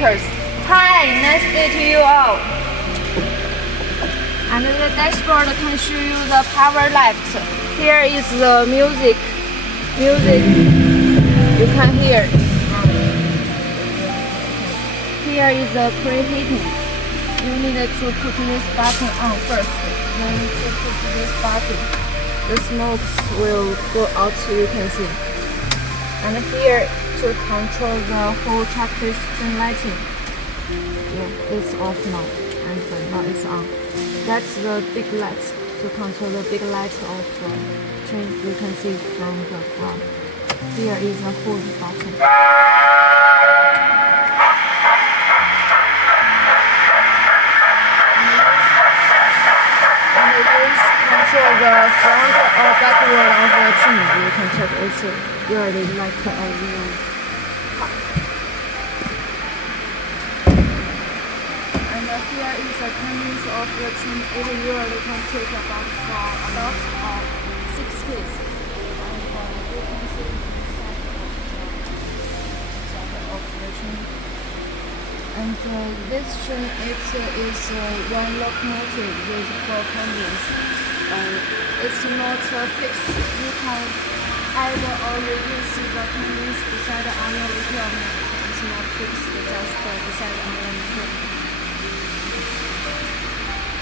workers. Hi, nice day to you all. And the dashboard can show you the power left. Here is the music. You can hear. Here is the preheating. You need to put this button on first. Then to put this button, the smokes will go out, you can see. And here to control the whole trackless train lighting. Yeah, it's off now, and now it's on. That's the big light to control the big light of the train. You can see from the front. Here is a hold button. And this control the front or backward of the train. You can check it's really like a real car. And here is the timings of the train. It usually can take about 6 kids. And you can see of the train. And this train is one locomotive with 4 cabins. It's not fixed. You can add or reduce the cabins beside other requirements. It's not fixed, just beside other requirements.